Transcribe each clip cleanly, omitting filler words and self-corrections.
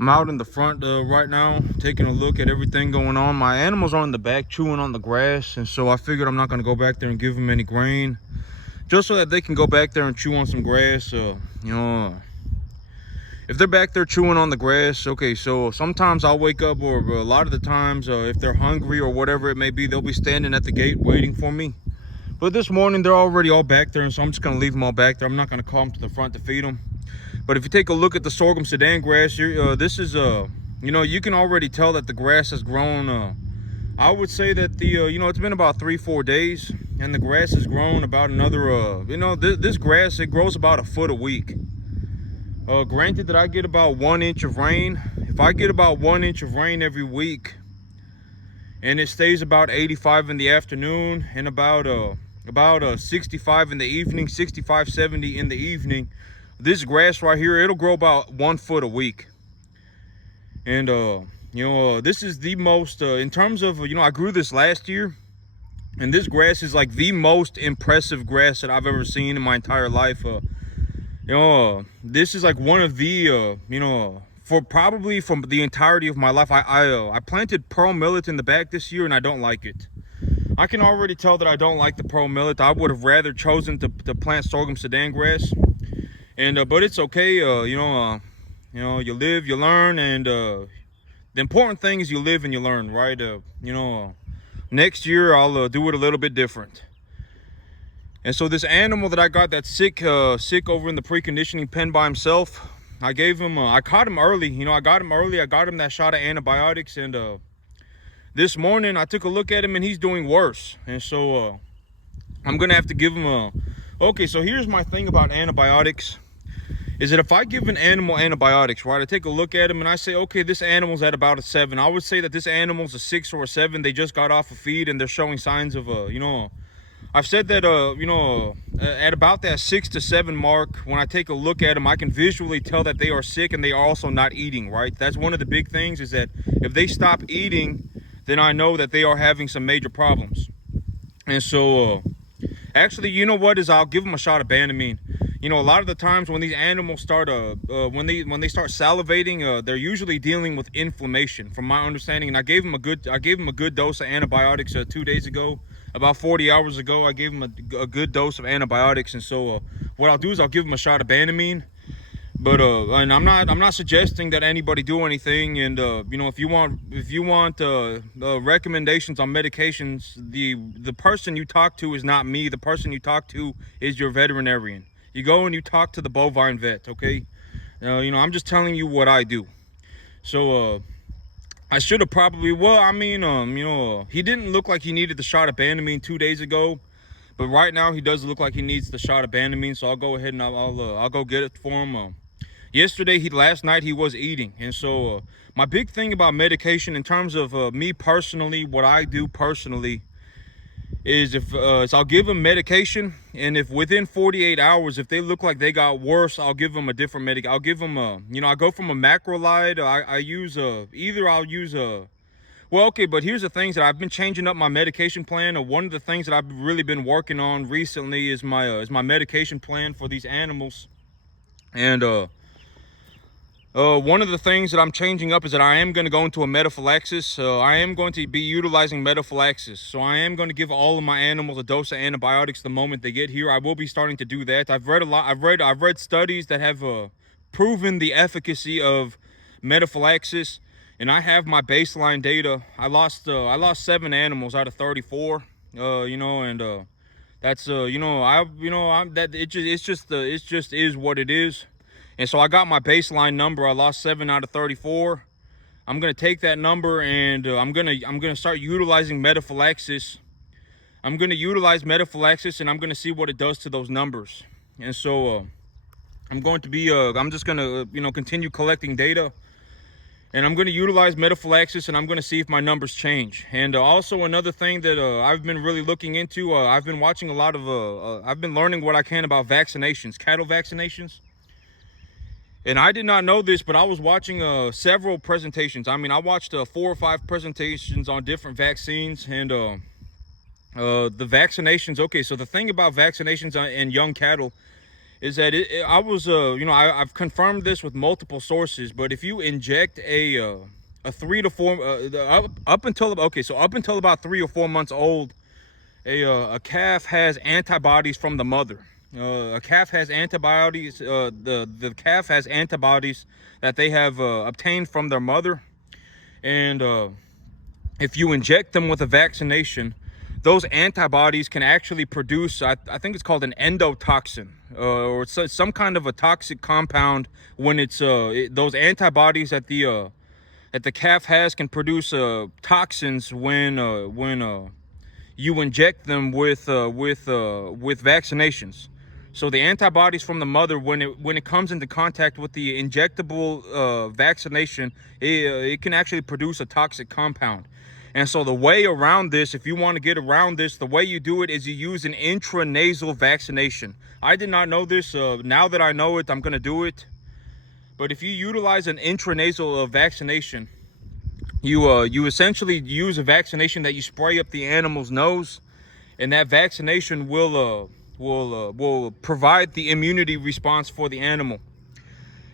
I'm out in the front right now, taking a look at everything going on. My animals are in the back chewing on the grass, and so I figured I'm not going to go back there and give them any grain, just so that they can go back there and chew on some grass. If they're back there chewing on the grass, okay, so sometimes I'll wake up, or a lot of the times, if they're hungry or whatever it may be, they'll be standing at the gate waiting for me. But this morning, they're already all back there, and so I'm just going to leave them all back there. I'm not going to call them to the front to feed them. But if you take a look at the sorghum Sudan grass, this is, you can already tell that the grass has grown. I would say that it's been about 3-4 days, and the grass has grown about another, this grass, it grows about a foot a week. Granted that I get about 1 inch of rain. If I get about 1 inch of rain every week, and it stays about 85 in the afternoon, and about 65 in the evening, 65, 70 in the evening, this grass right here, it'll grow about 1 foot a week. And this is the most in terms of, I grew this last year, and this grass is like the most impressive grass that I've ever seen in my entire life. This is like one of the for probably from the entirety of my life. I planted pearl millet in the back this year, and I don't like it. I can already tell that I don't like the pearl millet. I would have rather chosen to plant sorghum Sudan grass. And but it's okay. You live, you learn, and the important thing is you live and you learn, right? Next year I'll do it a little bit different. And so this animal that I got that's sick over in the preconditioning pen by himself, I gave him, I caught him early. I got him early. I got him that shot of antibiotics, and this morning I took a look at him, and he's doing worse. And so I'm gonna have to give him a. Okay, so here's my thing about antibiotics. Is that if I give an animal antibiotics, right, I take a look at him and I say, okay, this animal's at about a 7. I would say that this animal's a 6 or a 7. They just got off a feed and they're showing signs of, I've said that, at about that 6 to 7 mark, when I take a look at them, I can visually tell that they are sick and they are also not eating, right? That's one of the big things, is that if they stop eating, then I know that they are having some major problems. And so, actually, you know what, is I'll give them a shot of Banamine. A lot of the times when these animals start when they start salivating, they're usually dealing with inflammation, from my understanding. And I gave them a good dose of antibiotics 2 days ago. About 40 hours ago, I gave them a good dose of antibiotics. And so what I'll do is I'll give them a shot of Banamine. But and I'm not suggesting that anybody do anything. And if you want recommendations on medications, the person you talk to is not me. The person you talk to is your veterinarian. You go and you talk to the bovine vet, okay? I'm just telling you what I do. So I should have probably, he didn't look like he needed the shot of Banamine 2 days ago, but right now he does look like he needs the shot of Banamine. So I'll go ahead and I'll go get it for him. Last night he was eating, and so my big thing about medication, in terms of me personally, what I do personally, is so I'll give them medication, and if within 48 hours, if they look like they got worse, I'll give them a different medication. I'll give them I go from a macrolide. Well, okay, but here's the things that I've been changing up my medication plan. One of the things that I've really been working on recently is my medication plan for these animals. And one of the things that I'm changing up is that I am going to go into a metaphylaxis. I am going to be utilizing metaphylaxis. So I am going to give all of my animals a dose of antibiotics the moment they get here. I will be starting to do that. I've read a lot. I've read studies that have proven the efficacy of metaphylaxis, and I have my baseline data. I lost 7 animals out of 34. That's it just is what it is. And so I got my baseline number. I lost 7 out of 34. I'm gonna take that number, and I'm gonna start utilizing metaphylaxis. I'm gonna utilize metaphylaxis, and I'm gonna see what it does to those numbers. And so I'm going to be I'm just gonna continue collecting data, and I'm gonna utilize metaphylaxis, and I'm gonna see if my numbers change. And also another thing that I've been really looking into, I've been watching a lot of I've been learning what I can about vaccinations, cattle vaccinations. And I did not know this, but I was watching several presentations. I watched 4 or 5 presentations on different vaccines, and the vaccinations. Okay, so the thing about vaccinations in young cattle is that I was I've confirmed this with multiple sources, but if you inject a 3 to 4 up until about 3 or 4 months old, a calf has antibodies from the mother. A calf has antibodies. The calf has antibodies that they have obtained from their mother, and if you inject them with a vaccination, those antibodies can actually produce, I think it's called an endotoxin, or some kind of a toxic compound. When it's those antibodies that the calf has can produce toxins when you inject them with vaccinations. So the antibodies from the mother, when it comes into contact with the injectable vaccination, it can actually produce a toxic compound. And so the way around this, if you want to get around this, the way you do it is you use an intranasal vaccination. I did not know this. Now that I know it, I'm going to do it. But if you utilize an intranasal vaccination, you essentially use a vaccination that you spray up the animal's nose, and that vaccination will provide the immunity response for the animal.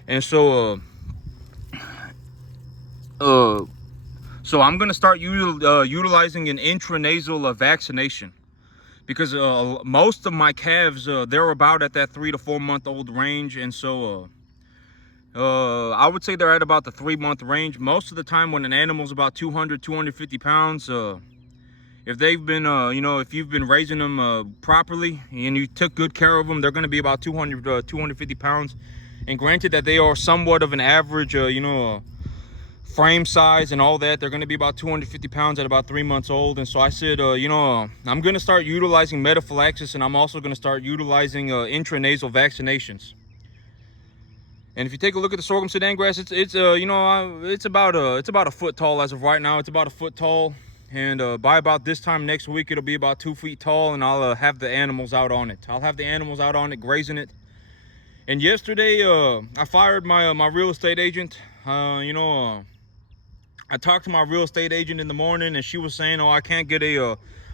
And so so I'm gonna start utilizing an intranasal vaccination, because most of my calves, they're about at that 3 to 4 month old range, and so I would say they're at about the 3 month range. Most of the time when an animal's about 250 pounds, if they've been, if you've been raising them properly and you took good care of them, they're going to be about 250 pounds. And granted that they are somewhat of an average, frame size and all that, they're going to be about 250 pounds at about 3 months old. And so I said, I'm going to start utilizing metaphylaxis, and I'm also going to start utilizing intranasal vaccinations. And if you take a look at the sorghum Sudan grass, it's about a foot tall as of right now. It's about a foot tall, and by about this time next week, it'll be about 2 feet tall, and I'll have the animals out on it. I'll have the animals out on it, grazing it. And yesterday, I fired my real estate agent. I talked to my real estate agent in the morning, and she was saying, I can't get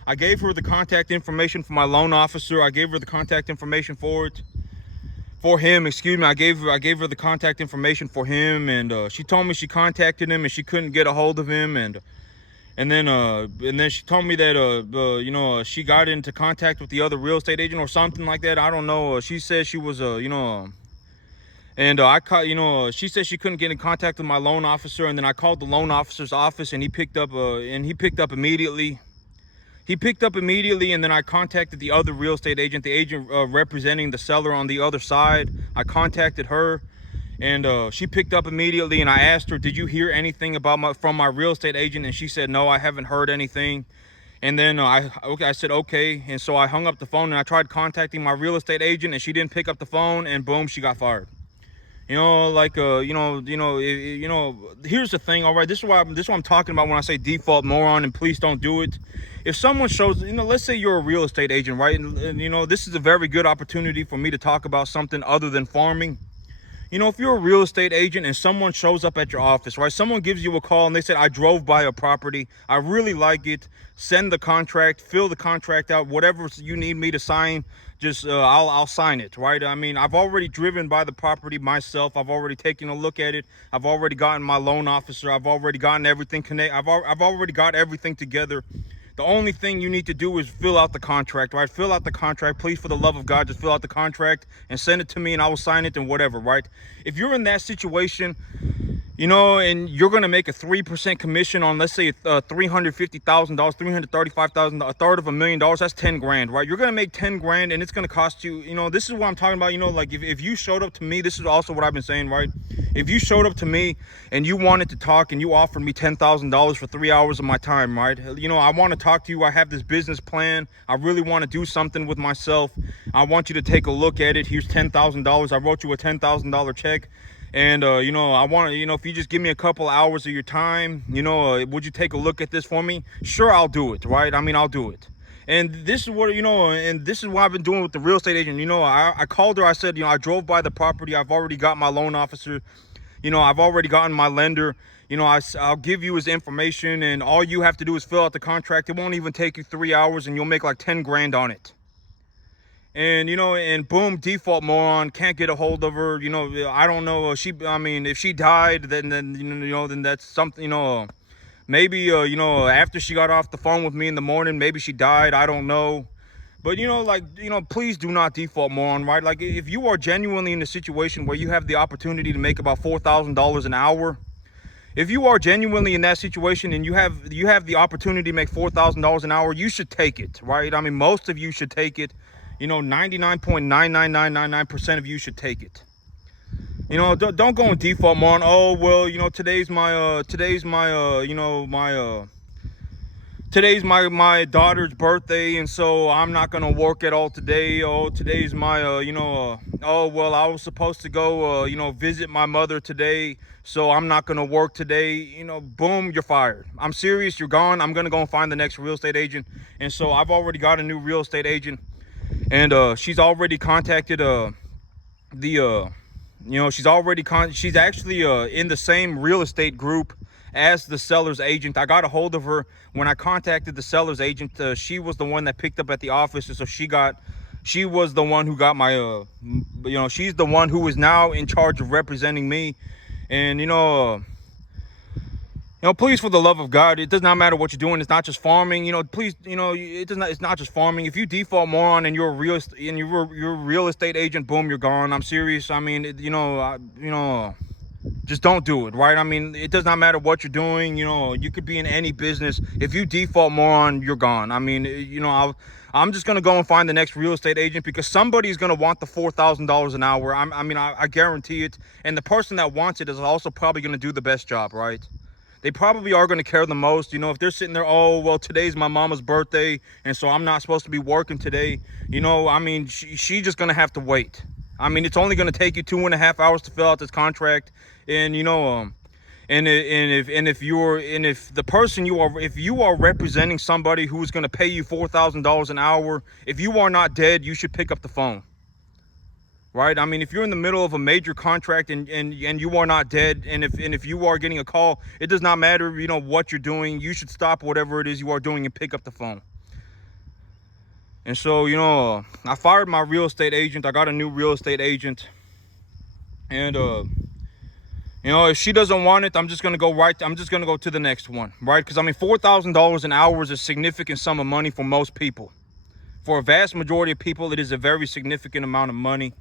I gave her the contact information for my loan officer. I gave her the contact information for him, excuse me. I gave her the contact information for him, and she told me she contacted him and she couldn't get a hold of him, and then she told me that she got into contact with the other real estate agent or something like that. I don't know. She said she was she said she couldn't get in contact with my loan officer, and then I called the loan officer's office, and he picked up immediately. And then I contacted the other real estate agent, the agent representing the seller on the other side. I contacted her, and she picked up immediately, and I asked her, did you hear anything from my real estate agent? And she said, no, I haven't heard anything. And then I said, okay. And so I hung up the phone, and I tried contacting my real estate agent, and she didn't pick up the phone, and boom, she got fired. Here's the thing, all right? This is what I'm talking about when I say default moron, and please don't do it. If someone shows, let's say you're a real estate agent, right? And this is a very good opportunity for me to talk about something other than farming. If you're a real estate agent and someone shows up at your office, right? Someone gives you a call and they said, I drove by a property, I really like it. Send the contract, fill the contract out, whatever you need me to sign, just I'll sign it, right? I mean, I've already driven by the property myself. I've already taken a look at it. I've already gotten my loan officer. I've already gotten everything connected. I've already got everything together. The only thing you need to do is fill out the contract, right? Fill out the contract. Please, for the love of God, just fill out the contract and send it to me, and I will sign it and whatever, right? If you're in that situation, and you're going to make a 3% commission on, let's say, $350,000, $335,000, a third of $1,000,000, that's 10 grand, right? You're going to make 10 grand, and it's going to cost you, this is what I'm talking about. Like if you showed up to me, this is also what I've been saying, right? If you showed up to me and you wanted to talk and you offered me $10,000 for 3 hours of my time, right? I want to talk to you. I have this business plan. I really want to do something with myself. I want you to take a look at it. Here's $10,000. I wrote you a $10,000 check. And, I want to, if you just give me a couple hours of your time, would you take a look at this for me? Sure, I'll do it, right? I mean, I'll do it. And this is what, and this is what I've been doing with the real estate agent. I called her. I said, I drove by the property. I've already got my loan officer. I've already gotten my lender. I'll give you his information, and all you have to do is fill out the contract. It won't even take you 3 hours, and you'll make like 10 grand on it. And and boom, default moron, can't get a hold of her. I don't know. I mean, if she died, then then that's something. Maybe after she got off the phone with me in the morning, maybe she died. I don't know. But please do not default moron, right? Like, if you are genuinely in a situation where you have the opportunity to make about $4,000 an hour, if you are genuinely in that situation and you have the opportunity to make $4,000 an hour, you should take it, right? I mean, most of you should take it. 99.99999% of you should take it. Don't go in default moron. Oh, well, today's my daughter's birthday, and so I'm not gonna work at all today. Oh, today's my oh, well, I was supposed to go visit my mother today, so I'm not gonna work today. Boom, you're fired. I'm serious, you're gone. I'm gonna go and find the next real estate agent. And so I've already got a new real estate agent, and she's already contacted she's actually in the same real estate group as the seller's agent. I got a hold of her when I contacted the seller's agent. She was the one that picked up at the office, and so she was the one who got my she's the one who is now in charge of representing me. And please, for the love of God, it does not matter what you're doing. It's not just farming. Please, it does not. It's not just farming. If you default moron and you're a real estate agent, boom, you're gone. I'm serious. I mean, just don't do it, right? I mean, it does not matter what you're doing. You could be in any business. If you default moron, you're gone. I mean, I'm just gonna go and find the next real estate agent, because somebody's gonna want the $4,000 an hour. I guarantee it. And the person that wants it is also probably gonna do the best job, right? They probably are going to care the most. If they're sitting there, oh, well, today's my mama's birthday, and so I'm not supposed to be working today. I mean, she's just going to have to wait. I mean, it's only going to take you 2.5 hours to fill out this contract. And, if you are representing somebody who is going to pay you $4,000 an hour, if you are not dead, you should pick up the phone. Right? I mean, if you're in the middle of a major contract and you are not dead, and if you are getting a call, it does not matter, what you're doing. You should stop whatever it is you are doing and pick up the phone. And so, I fired my real estate agent. I got a new real estate agent. And, if she doesn't want it, I'm just going to go to the next one, right? Because, I mean, $4,000 an hour is a significant sum of money for most people. For a vast majority of people, it is a very significant amount of money.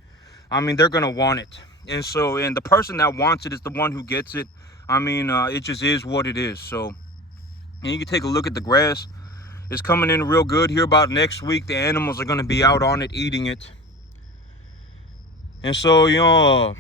I mean, they're going to want it. And the person that wants it is the one who gets it. I mean, it just is what it is. So, and you can take a look at the grass. It's coming in real good here. About next week, the animals are going to be out on it, eating it. And so,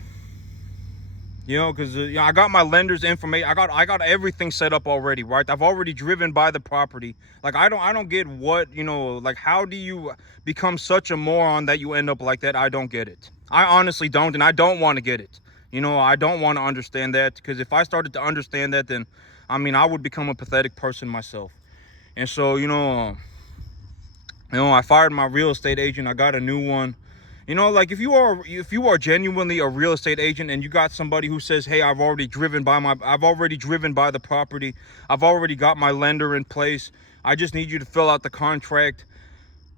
because I got my lender's information. I got everything set up already, right? I've already driven by the property. Like, I don't get what, like, how do you become such a moron that you end up like that? I don't get it. I honestly don't, and I don't want to get it. I don't want to understand that, because if I started to understand that, then, I mean, I would become a pathetic person myself. And so, I fired my real estate agent. I got a new one. Like, if you are genuinely a real estate agent and you got somebody who says, hey, I've already driven by the property, I've already got my lender in place, I just need you to fill out the contract.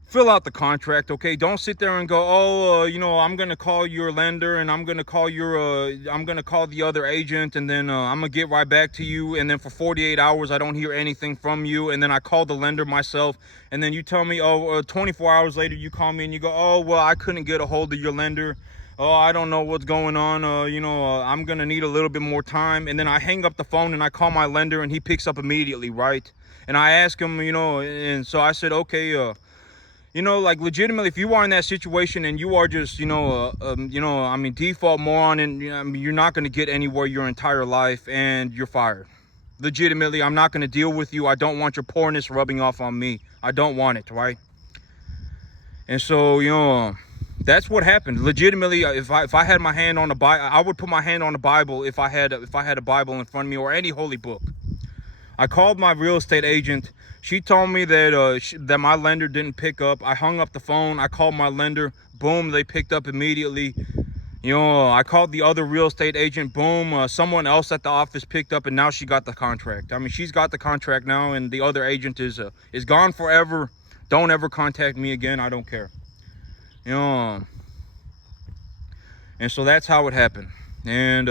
Fill out the contract, okay? Don't sit there and go, oh, I'm gonna call your lender, and I'm gonna call the other agent, and then I'm gonna get right back to you, and then for 48 hours I don't hear anything from you, and then I call the lender myself, and then you tell me, 24 hours later you call me and you go, oh, well, I couldn't get a hold of your lender. Oh, I don't know what's going on. I'm gonna need a little bit more time. And then I hang up the phone and I call my lender, and he picks up immediately, right? And I ask him, and so I said, okay, like, legitimately, if you are in that situation and you are just, default moron, and you're not going to get anywhere your entire life, and you're fired. Legitimately, I'm not going to deal with you. I don't want your poorness rubbing off on me. I don't want it, right? And so, that's what happened. Legitimately, if I had my hand on the Bible, I would put my hand on the Bible if I had a Bible in front of me, or any holy book. I called my real estate agent. She told me that that my lender didn't pick up. I hung up the phone. I called my lender. Boom, they picked up immediately. I called the other real estate agent. Boom, someone else at the office picked up, and now she got the contract. I mean, she's got the contract now, and the other agent is gone forever. Don't ever contact me again. I don't care. You know, and so that's how it happened. And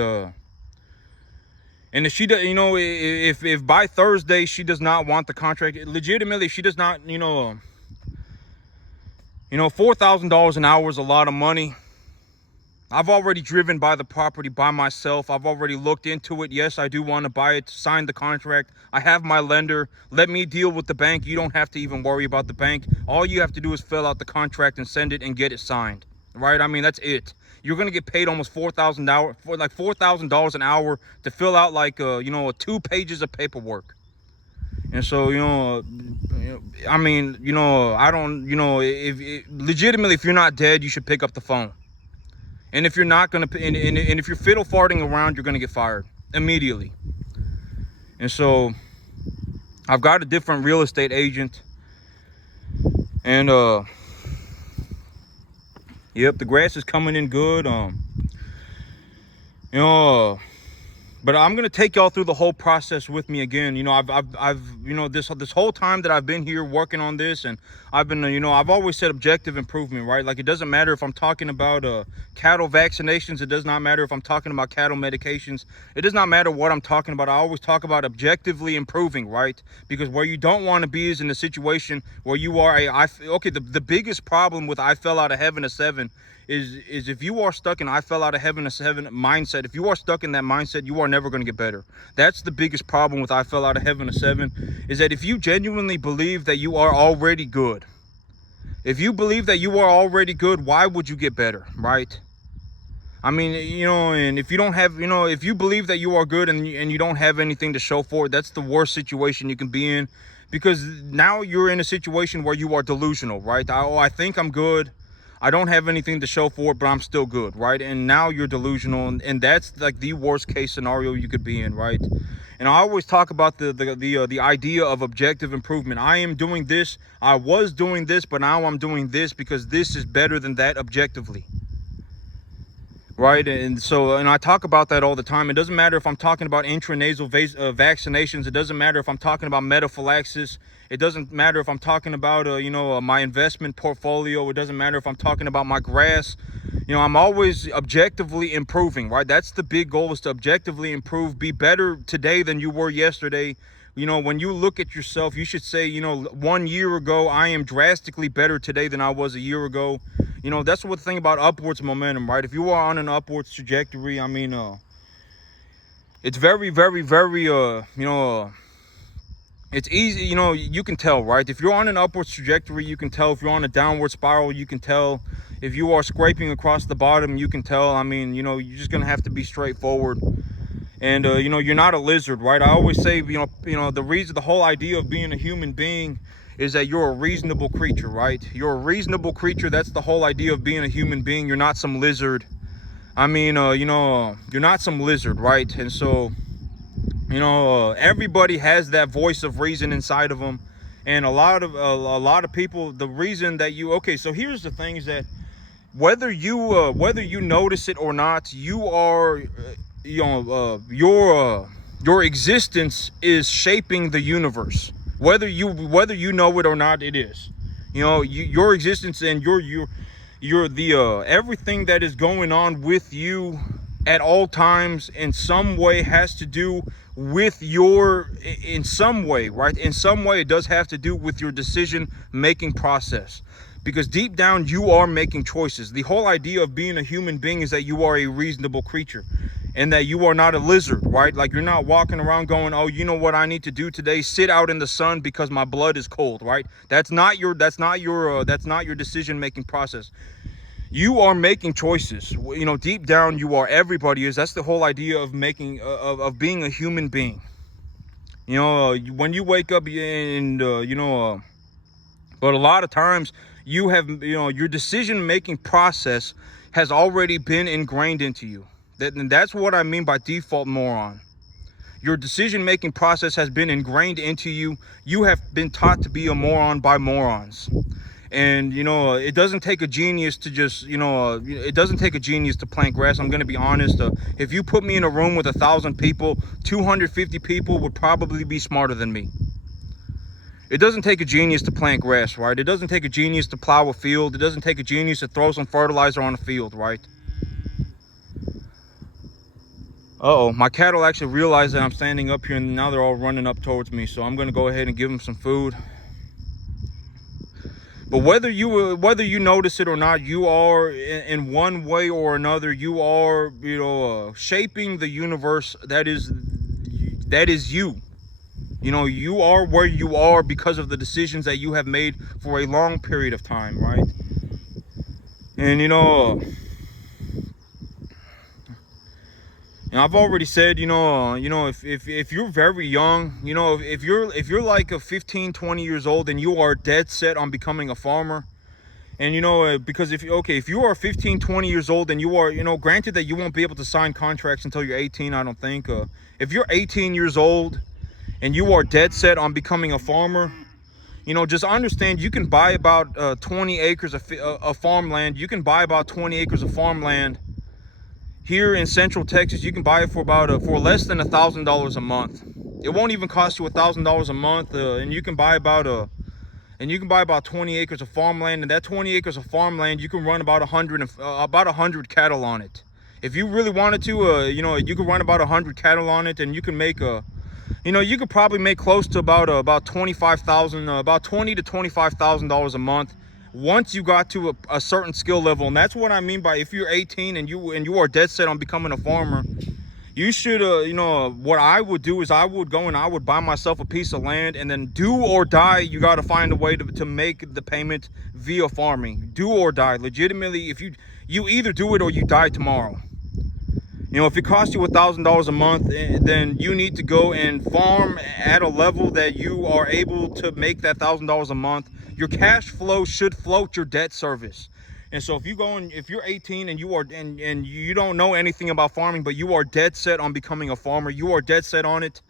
if she does, you know, if by Thursday she does not want the contract, legitimately she does not, $4,000 an hour is a lot of money. I've already driven by the property by myself. I've already looked into it. Yes, I do want to buy it, sign the contract. I have my lender. Let me deal with the bank. You don't have to even worry about the bank. All you have to do is fill out the contract and send it and get it signed. Right? I mean, that's it. You're going to get paid almost $4,000 an hour to fill out like 2 pages of paperwork. And so, I mean, I don't, if legitimately, if you're not dead, you should pick up the phone. And if you're not going to, and if you're fiddle farting around, you're going to get fired immediately. And so I've got a different real estate agent. And, yep, the grass is coming in good. But I'm gonna take y'all through the whole process with me again. I've this whole time that I've been here working on this, and I've been, I've always said objective improvement, right? Like, it doesn't matter if I'm talking about cattle vaccinations. It does not matter if I'm talking about cattle medications. It does not matter what I'm talking about. I always talk about objectively improving, right? Because where you don't want to be is in a situation where you are the biggest problem with I fell out of heaven a 7 is if you are stuck in I fell out of heaven a 7 mindset. If you are stuck in that mindset, you are never going to get better. That's the biggest problem with I fell out of heaven a 7, is that if you genuinely believe that you are already good, if you believe that you are already good, why would you get better, right? I mean, and if you don't have, if you believe that you are good and you don't have anything to show for it, that's the worst situation you can be in, because now you're in a situation where you are delusional, right? I think I'm good. I don't have anything to show for it, but I'm still good, right? And now you're delusional, and that's like the worst case scenario you could be in, right? And I always talk about the idea of objective improvement. I am doing this, I was doing this, but now I'm doing this because this is better than that objectively, right? And so, and I talk about that all the time. It doesn't matter if I'm talking about intranasal vaccinations. It doesn't matter if I'm talking about metaphylaxis. It doesn't matter if I'm talking about, my investment portfolio. It doesn't matter if I'm talking about my grass. I'm always objectively improving, right? That's the big goal, is to objectively improve, be better today than you were yesterday. When you look at yourself, you should say, 1 year ago, I am drastically better today than I was a year ago. That's what the thing about upwards momentum, right? If you are on an upwards trajectory, I mean, it's very, very, very, it's easy, you can tell, right? If you're on an upwards trajectory, you can tell. If you're on a downward spiral, you can tell. If you are scraping across the bottom, you can tell. I mean, you're just going to have to be straightforward. And, you're not a lizard, right? I always say, the whole idea of being a human being is that you're a reasonable creature, right? You're a reasonable creature. That's the whole idea of being a human being. You're not some lizard. I mean, you're not some lizard, right? And so, everybody has that voice of reason inside of them, and a lot of people, the reason that so here's the thing, is that whether you notice it or not, you are, your existence is shaping the universe, whether you know it or not. It is, your existence, and you're the everything that is going on with you at all times in some way has to do with in some way, right? In some way, it does have to do with your decision making process, because deep down you are making choices. The whole idea of being a human being is that you are a reasonable creature, and that you are not a lizard, right? Like, you're not walking around going, oh, you know what I need to do today? Sit out in the sun because my blood is cold, right? That's not your decision making process. You are making choices. Deep down, everybody is. That's the whole idea of of being a human being. When you wake up and, but a lot of times you have, your decision making process has already been ingrained into you. That's what I mean by default moron. Your decision making process has been ingrained into you. You have been taught to be a moron by morons. And, it doesn't take a genius to just, it doesn't take a genius to plant grass. I'm going to be honest. If you put me in a room with 1,000 people, 250 people would probably be smarter than me. It doesn't take a genius to plant grass, right? It doesn't take a genius to plow a field. It doesn't take a genius to throw some fertilizer on a field, right? Uh-oh, my cattle actually realize that I'm standing up here, and now they're all running up towards me. So I'm gonna go ahead and give them some food. But whether you notice it or not, you are in one way or another, you are, shaping the universe that is you. You are where you are because of the decisions that you have made for a long period of time, right? And and I've already said, if you're very young, if you're like a 15, 20 years old and you are dead set on becoming a farmer, and because if you are 15, 20 years old and you are, granted that you won't be able to sign contracts until you're 18, I don't think. If you're 18 years old and you are dead set on becoming a farmer, just understand you can buy about 20 acres of farmland. You can buy about 20 acres of farmland here in Central Texas. You can buy it for for less than $1,000 a month. It won't even cost you $1,000 a month, and you can buy about 20 acres of farmland. And that 20 acres of farmland, you can run about 100 cattle on it. If you really wanted to, you could run about 100 cattle on it, and you can make you could probably make close to about about $20,000 to $25,000 a month once you got to a certain skill level. And that's what I mean by, if you're 18 and you are dead set on becoming a farmer, you should what I would do is I would go and I would buy myself a piece of land, and then do or die, you got to find a way to make the payment via farming. Do or die. Legitimately, if you either do it or you die tomorrow. If it costs you $1,000 a month, then you need to go and farm at a level that you are able to make that $1,000 a month. Your cash flow should float your debt service. And so if you're 18 and and you don't know anything about farming, but you are dead set on becoming a farmer, you are dead set on it.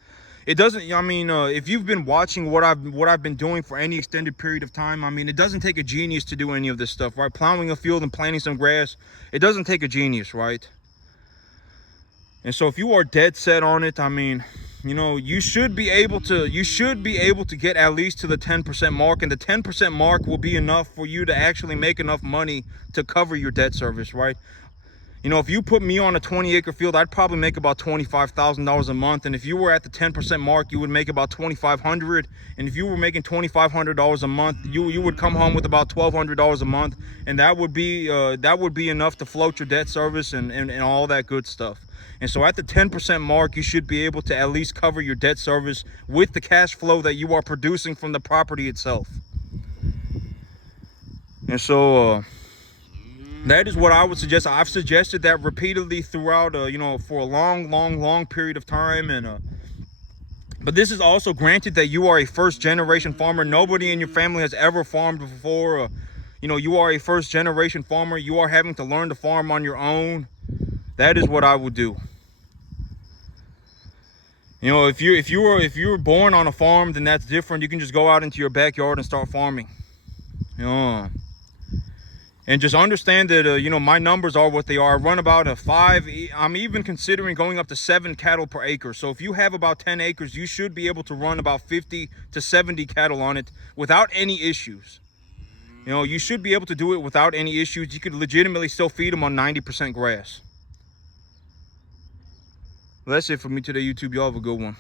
It doesn't, if you've been watching what I've been doing for any extended period of time, it doesn't take a genius to do any of this stuff, right? Plowing a field and planting some grass, it doesn't take a genius, right? And so if you are dead set on it, you should be able to get at least to the 10% mark, and the 10% mark will be enough for you to actually make enough money to cover your debt service, right? If you put me on a 20-acre field, I'd probably make about $25,000 a month. And if you were at the 10% mark, you would make about $2,500. And if you were making $2,500 a month, you would come home with about $1,200 a month. And that would be enough to float your debt service and all that good stuff. And so at the 10% mark, you should be able to at least cover your debt service with the cash flow that you are producing from the property itself. And so that is what I would suggest. I've suggested that repeatedly throughout, for a long period of time. And but this is also granted that you are a first-generation farmer. Nobody in your family has ever farmed before. You are a first-generation farmer. You are having to learn to farm on your own. That is what I would do. If you were born on a farm, then that's different. You can just go out into your backyard and start farming. And just understand that, my numbers are what they are. I run about I'm even considering going up to 7 cattle per acre. So if you have about 10 acres, you should be able to run about 50 to 70 cattle on it without any issues. You should be able to do it without any issues. You could legitimately still feed them on 90% grass. Well, that's it for me today, YouTube. Y'all have a good one.